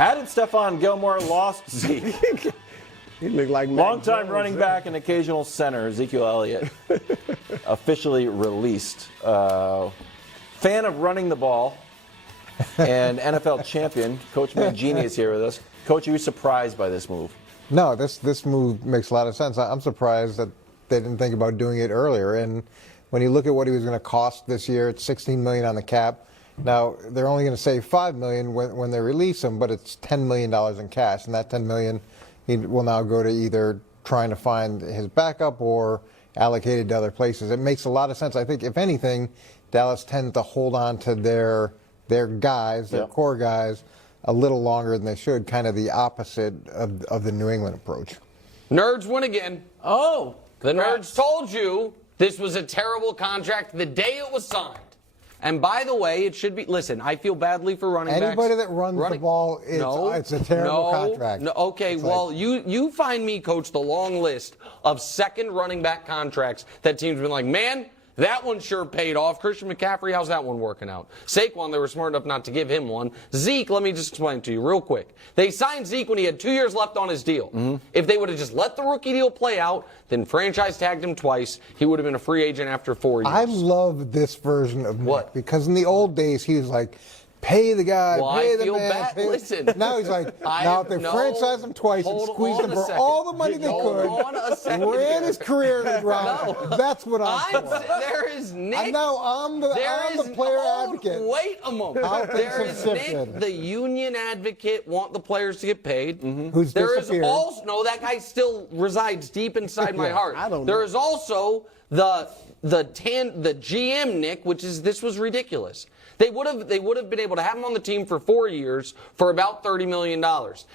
Added Stephon Gilmore, lost Zeke. He looked like Longtime running back and occasional center, Ezekiel Elliott, officially released. Fan of running the ball and NFL champion, Coach Mangini is here with us. Coach, are you surprised by this move? No, this move makes a lot of sense. I'm surprised that they didn't think about doing it earlier. And when you look at what he was going to cost this year, it's $16 million on the cap. Now they're only going to save $5 million when they release him, but it's $10 million in cash, and that $10 million he will now go to either trying to find his backup or allocated to other places. It makes a lot of sense. I think if anything, Dallas tends to hold on to their guys, their core guys, a little longer than they should, kind of the opposite of the New England approach. Nerds win again. Oh, the Nerds told you this was a terrible contract the day it was signed. And by the way, it should be, listen, I feel badly for running backs. Anybody that runs the ball, it's a terrible contract. No, okay, well, you find me, Coach, the long list of second running back contracts that teams have been like, man, that one sure paid off. Christian McCaffrey, how's that one working out? Saquon, they were smart enough not to give him one. Zeke, let me just explain it to you real quick. They signed Zeke when he had 2 years left on his deal. Mm-hmm. If they would have just let the rookie deal play out, then franchise tagged him twice, he would have been a free agent after 4 years. I love this version of what? Nick, because in the old days he was like, pay the guy, well, pay I the feel man. bad. Listen. Now he's like, now if they franchise him twice and squeezed him for all the money they could, ran his career to the ground. That's what I'm for. There is Nick. And now I'm the player advocate. Wait a moment. There is Nick, the union advocate, want the players to get paid. Mm-hmm. Who's there disappeared. Is also, no, that guy still resides deep inside my heart. I don't know. There is also the GM, Nick, which is, this was ridiculous. They would have been able to have him on the team for 4 years for about $30 million.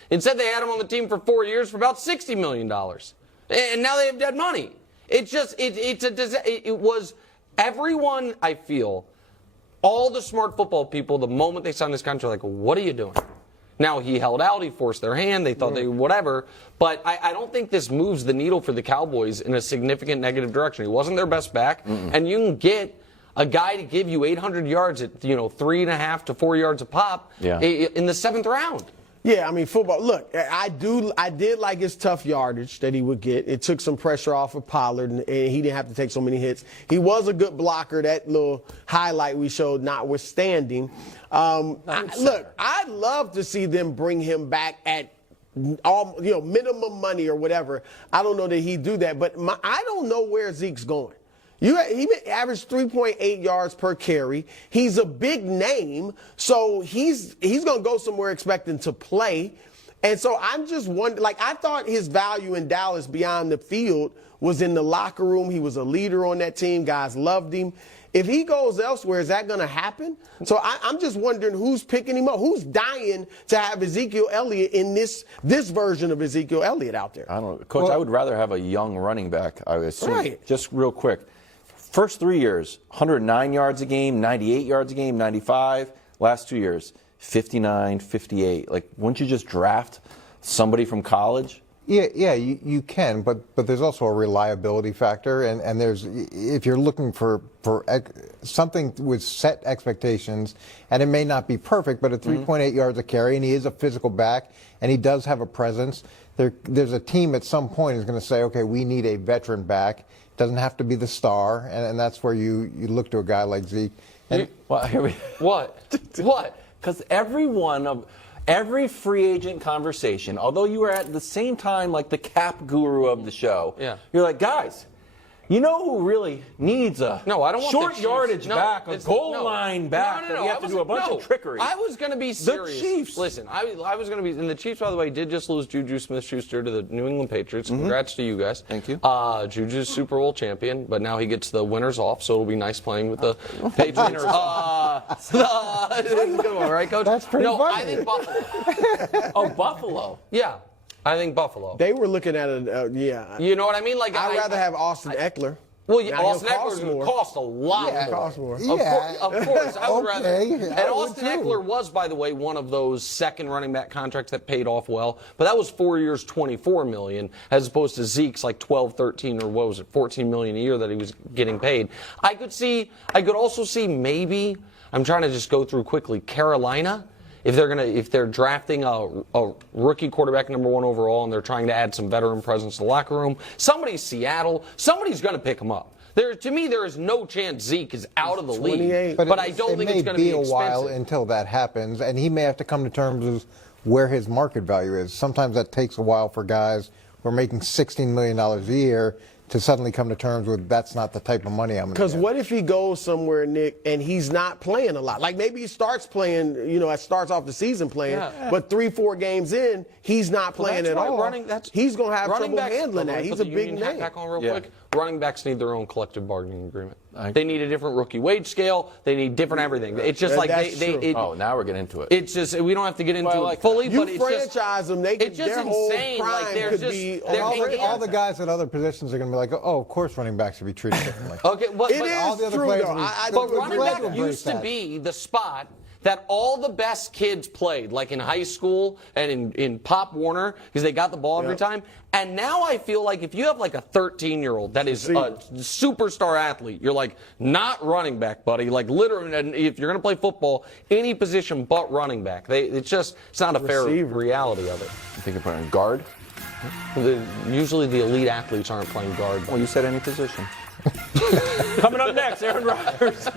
Instead, they had him on the team for 4 years for about $60 million. And now they have dead money. It's just, it was everyone, I feel, all the smart football people, the moment they signed this contract, like, what are you doing? Now, he held out, he forced their hand, they thought they whatever. But I don't think this moves the needle for the Cowboys in a significant negative direction. He wasn't their best back, and you can get a guy to give you 800 yards at 3.5 to 4 yards a pop in the 7th round. Yeah, I mean, football. Look, I did like his tough yardage that he would get. It took some pressure off of Pollard, and he didn't have to take so many hits. He was a good blocker. That little highlight we showed, notwithstanding. Look, I'd love to see them bring him back at minimum money or whatever. I don't know that he'd do that, but I don't know where Zeke's going. He averaged 3.8 yards per carry. He's a big name, so he's going to go somewhere expecting to play. And so I'm just wondering, I thought his value in Dallas beyond the field was in the locker room. He was a leader on that team. Guys loved him. If he goes elsewhere, is that going to happen? So I'm just wondering who's picking him up. Who's dying to have Ezekiel Elliott in this version of Ezekiel Elliott out there? I don't know. Coach, I would rather have a young running back, I would assume. Right. Just real quick. First 3 years, 109 yards a game, 98 yards a game, 95. Last 2 years, 59, 58. Wouldn't you just draft somebody from college? Yeah, you can, but there's also a reliability factor, and there's, if you're looking for something with set expectations, and it may not be perfect, but at 3.8 yards a carry, and he is a physical back, and he does have a presence. There's a team at some point is going to say, okay, we need a veteran back. Doesn't have to be the star, and that's where you look to a guy like Zeke. And What? Because every free agent conversation, although you were at the same time like the cap guru of the show, you're like, guys, you know who really needs a short yardage back, a goal line back, that you have to do a bunch of trickery? I was going to be serious. The Chiefs. Listen, I was going to be, and the Chiefs, by the way, did just lose Juju Smith-Schuster to the New England Patriots. Congrats to you guys. Thank you. Juju's Super Bowl champion, but now he gets the winners off, so it'll be nice playing with the Patriots. That's a good one, right, Coach? That's pretty funny. I think Buffalo. Oh, Buffalo. Yeah. I think Buffalo. They were looking at it, You know what I mean? I'd rather have Austin Eckler. Well, Austin Eckler's going to cost a lot more. Cost more. Of course, I would rather. And Austin Eckler was, by the way, one of those second running back contracts that paid off well. But that was 4 years, $24 million, as opposed to Zeke's like 12, 13, or what was it, $14 million a year that he was getting paid. I could also see maybe, I'm trying to just go through quickly, Carolina. if they're drafting a rookie quarterback number 1 overall and they're trying to add some veteran presence to the locker room, somebody's Seattle, somebody's going to pick him up. To me, there is no chance Zeke is out of the league, but I don't think it's going to be expensive. It may be a while until that happens, and he may have to come to terms with where his market value is. Sometimes that takes a while for guys who are making $16 million a year to suddenly come to terms with that's not the type of money I'm going to get. Because what if he goes somewhere, Nick, and he's not playing a lot? Like maybe he starts playing, starts off the season playing, but 3-4 games in, he's not playing at all. He's going to have trouble handling that. He's a big name. Back on real quick. Running backs need their own collective bargaining agreement. They need a different rookie wage scale. They need different everything. It's just like now we're getting into it. It's just we don't have to get into it fully, but it's franchise them. It's just insane. Like all the guys at other positions are going to be like, oh, of course, running backs should be treated differently. Okay, but all the other true, players. But running back used to be the spot that all the best kids played, like in high school and in Pop Warner, because they got the ball every time. And now I feel like if you have like a 13-year-old that is a superstar athlete, you're like, not running back, buddy. Like literally, and if you're going to play football, any position but running back. It's not a fair reality of it. You think you're playing guard? Usually the elite athletes aren't playing guard. Well, you said any position. Coming up next, Aaron Rodgers.